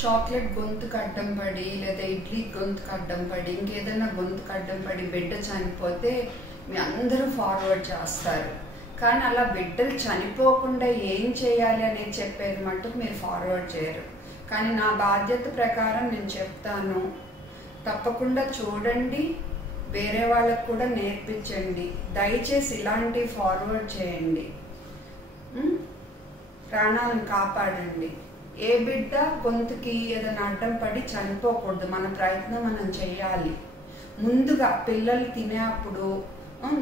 Chocolate గొంతుకు అడ్డం పడి లేదా ఇడ్లీ గొంతుకు అడ్డం పడి ఇంకేదైనా గొంతుకు అడ్డం పడి బిడ్డ చనిపోతే మీ అందరూ ఫార్వర్డ్ చేస్తారు. కానీ అలా బిడ్డలు చనిపోకుండా ఏం చేయాలి అనేది చెప్పేది మటుకు మీరు ఫార్వర్డ్ చేయరు. కానీ నా బాధ్యత ప్రకారం నేను చెప్తాను, తప్పకుండా చూడండి, వేరే వాళ్ళకు కూడా నేర్పించండి. దయచేసి ఇలాంటివి ఫార్వర్డ్ చేయండి, ప్రాణాలను కాపాడండి. ఏ బిడ్డ గొంతుకి ఏదైనా అడ్డం పడి చనిపోకూడదు. మన ప్రయత్నం మనం చేయాలి. ముందుగా పిల్లలు తినేప్పుడు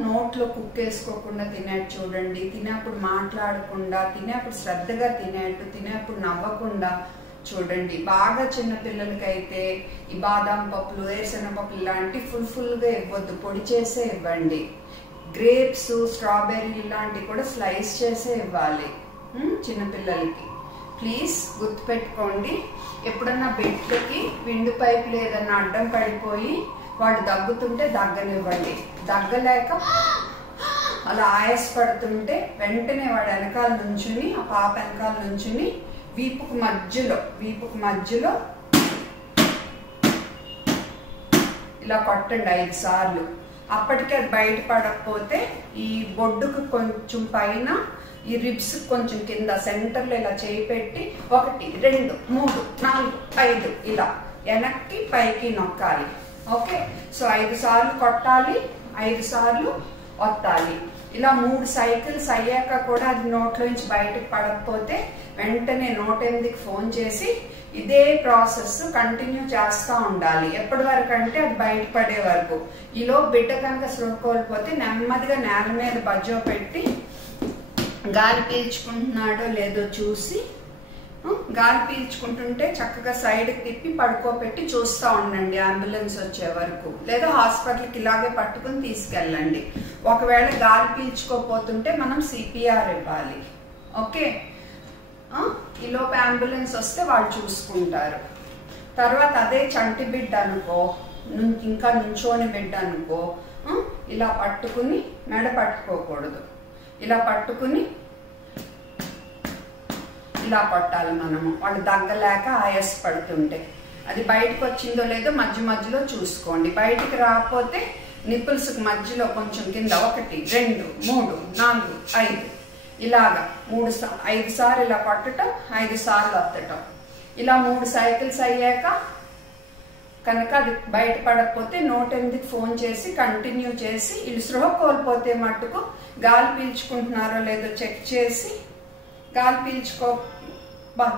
నోట్లో కుక్కేసుకోకుండా తినేట్టు చూడండి. తినేప్పుడు మాట్లాడకుండా, తినేప్పుడు శ్రద్ధగా తినేట్టు, తినేప్పుడు నవ్వకుండా చూడండి. బాగా చిన్న పిల్లలకైతే ఈ బాదాం పప్పులు, వేరుశెనగ పప్పులు ఇలాంటివి ఫుల్గా ఇవ్వద్దు, పొడి చేసే ఇవ్వండి. గ్రేప్స్, స్ట్రాబెర్రీ ఇలాంటివి కూడా స్లైస్ చేసే ఇవ్వాలి చిన్నపిల్లలకి. ప్లీజ్ గుర్తుపెట్టుకోండి. ఎప్పుడన్నా బిడ్డకి విండు పైపులు ఏదన్నా అడ్డం పడిపోయి వాడు దగ్గుతుంటే దగ్గనివ్వండి. దగ్గలేక అలా ఆయాసపడుతుంటే వెంటనే వాడు వెనకాల నుంచుని, ఆ పాప వెనకాల నుంచుని వీపుకు మధ్యలో ఇలా కొట్టండి 5 సార్లు. అప్పటికే అది బయటపడకపోతే ఈ బొడ్డుకు కొంచెం పైన, ఈ రిబ్స్ కొంచెం కింద సెంటర్లో ఇలా చేయి పెట్టి 1 2 3 4 5 ఇలా వెనక్కి పైకి నొక్కాలి. ఓకే, సో 5 సార్లు కొట్టాలి, 5 సార్లు వత్తాలి. ఇలా 3 సైకిల్స్ అయ్యాక కూడా అది నోట్లోంచి బయటకు పడకపోతే వెంటనే 108కి ఫోన్ చేసి ఇదే ప్రాసెస్ కంటిన్యూ చేస్తూ ఉండాలి. ఎప్పటి వరకు అంటే అది బయటపడే వరకు. ఈలో బిడ్డ కనుక స్పృహ కోల్పోతే నెమ్మదిగా నేల మీద బజ్జో పెట్టి గాలి పీల్చుకుంటున్నాడో లేదో చూసి, గాలి పీల్చుకుంటుంటే చక్కగా సైడ్కి తిప్పి పడుకోబెట్టి చూస్తూ ఉండండి అంబులెన్స్ వచ్చే వరకు. లేదా హాస్పిటల్కి ఇలాగే పట్టుకుని తీసుకెళ్ళండి. ఒకవేళ గాలి పీల్చుకోపోతుంటే మనం సిపిఆర్ ఇవ్వాలి. ఓకే, ఈలోపు అంబులెన్స్ వస్తే వాళ్ళు చూసుకుంటారు. తర్వాత అదే చంటి బిడ్డ అనుకో, ఇంకా నుంచోని బిడ్డ అనుకో, ఇలా పట్టుకుని మెడ పట్టుకోకూడదు, ఇలా పట్టుకుని ఇలా కొట్టాలి మనము. వాళ్ళు దగ్గలేక ఆయాస పడుతుంటే అది బయటకు వచ్చిందో లేదో మధ్యలో చూసుకోండి. బయటికి రాకపోతే నిపుల్స్కి మధ్యలో కొంచెం కింద 1 2 3 4 5 ఇలాగా 5 సార్లు ఇలా కొట్టడం, 5 సార్లు వత్తటం. ఇలా 3 సైకిల్స్ అయ్యాక కనుక అది బయటపడకపోతే 108కి ఫోన్ చేసి కంటిన్యూ చేసి, వీళ్ళు స్పృహ కోల్పోతే మట్టుకు గాలి పీల్చుకుంటున్నారో లేదో చెక్ చేసి, గాలి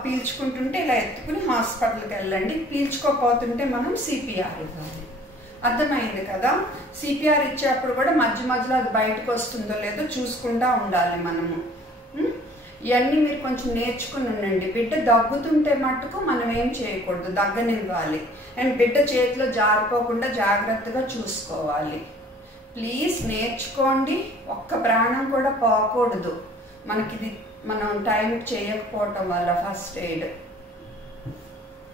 పీల్చుకుంటుంటే ఇలా ఎత్తుకుని హాస్పిటల్కి వెళ్ళండి. పీల్చుకోపోతుంటే మనం సిపిఆర్ ఇవ్వాలి. అర్థమైంది కదా? సిపిఆర్ ఇచ్చేప్పుడు కూడా మధ్యలో అది బయటకు వస్తుందో లేదో చూసుకుంటా ఉండాలి మనము. ఇవన్నీ మీరు కొంచెం నేర్చుకుని ఉండండి. బిడ్డ దగ్గుతుంటే మట్టుకు మనం ఏం చేయకూడదు, దగ్గనివ్వాలి. అండ్ బిడ్డ చేతిలో జారిపోకుండా జాగ్రత్తగా చూసుకోవాలి. ప్లీజ్ నేర్చుకోండి. ఒక్క ప్రాణం కూడా పోకూడదు మనకిది, మనం టైంకి చేయకపోవటం వల్ల ఫస్ట్ ఎయిడ్.